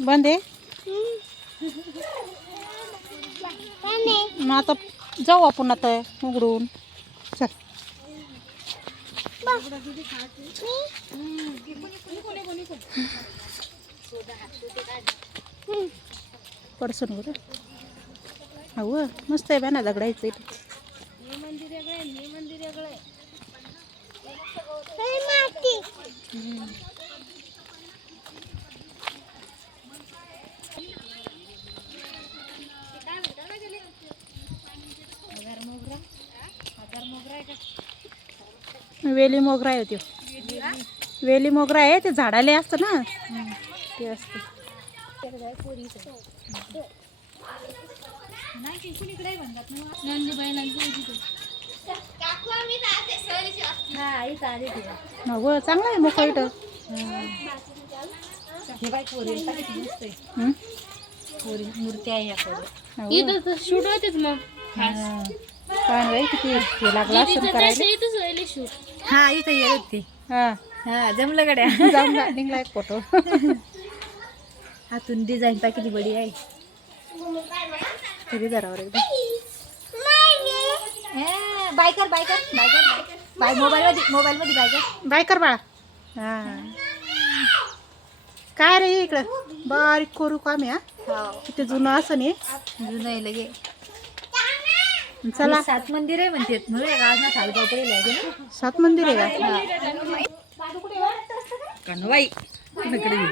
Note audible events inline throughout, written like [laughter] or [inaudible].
बंद आहे? मग आता जाऊ आपण आता उघडून. चल. पडसून बरं. हो मस्त आहे ना दगडायचं इथे. वेली मोगरा आहे त्यो. वेली मोगरा आहे ते झाडाले असतं ना. ते असतं. हो चांगलं आहे मोकळं इथं हम्म? मूर्ती आहे हो. इथं शूट होतेच मग. नाही किती हे लागला करायला? हा इथं येत होती. हा. हा जमलं गड्या. [laughs] जाऊन जा- निघला एक फोटो हातून डिझाईन पा किती बडी आहे. तरी जरावर एकदम हे, बायकर बायकर बायकर बायकर बाय मोबाईल मध्ये मोबाईल मध्ये बाय कर. बाळा. हा. काय रे हे इकडं? बारीक करू काम आहे हा? हो. किती जुनं असं नाही. जुनं आहे लगे. चला. सात मंदिर आहे म्हणते सात मंदिर आहे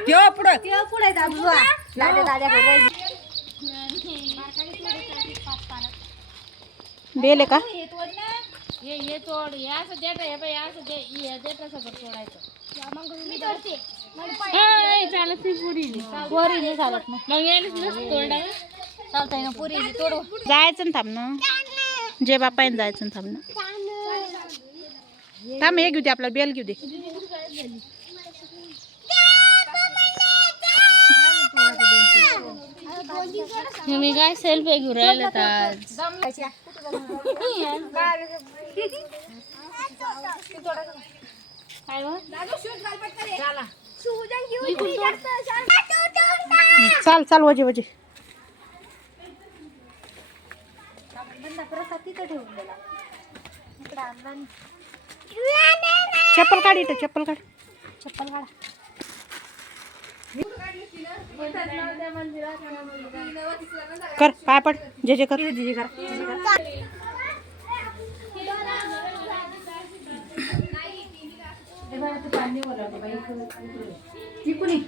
तेव्हा पुढं तेव्हा पुढे. बेल आहे का? हे हे तोड. हे असं देट हे बाई असं दे. हे देट सगळं तोडायचं. ए, चालत नाही पुरी. पोरी नाही चालत. मग मग यायलाच नसतं तोडा चालतंय ना पोरी तोडू. जायचं ना थांब ना जे बापायन जायचं ना थांब ना. थांब हे घेऊ दे आपला बेल घेऊ दे. मी काय सेल्फी घेऊन राहिलं तर आज? चाल चाल वजे वजे. प्रसाद तिथं ठेवून दिला. इकडं आणला चप्पल काढ इथं चप्पल काढ. चप्पल काढा. कर पाय पड जे जे कर. दिदी करा. इकडून ये.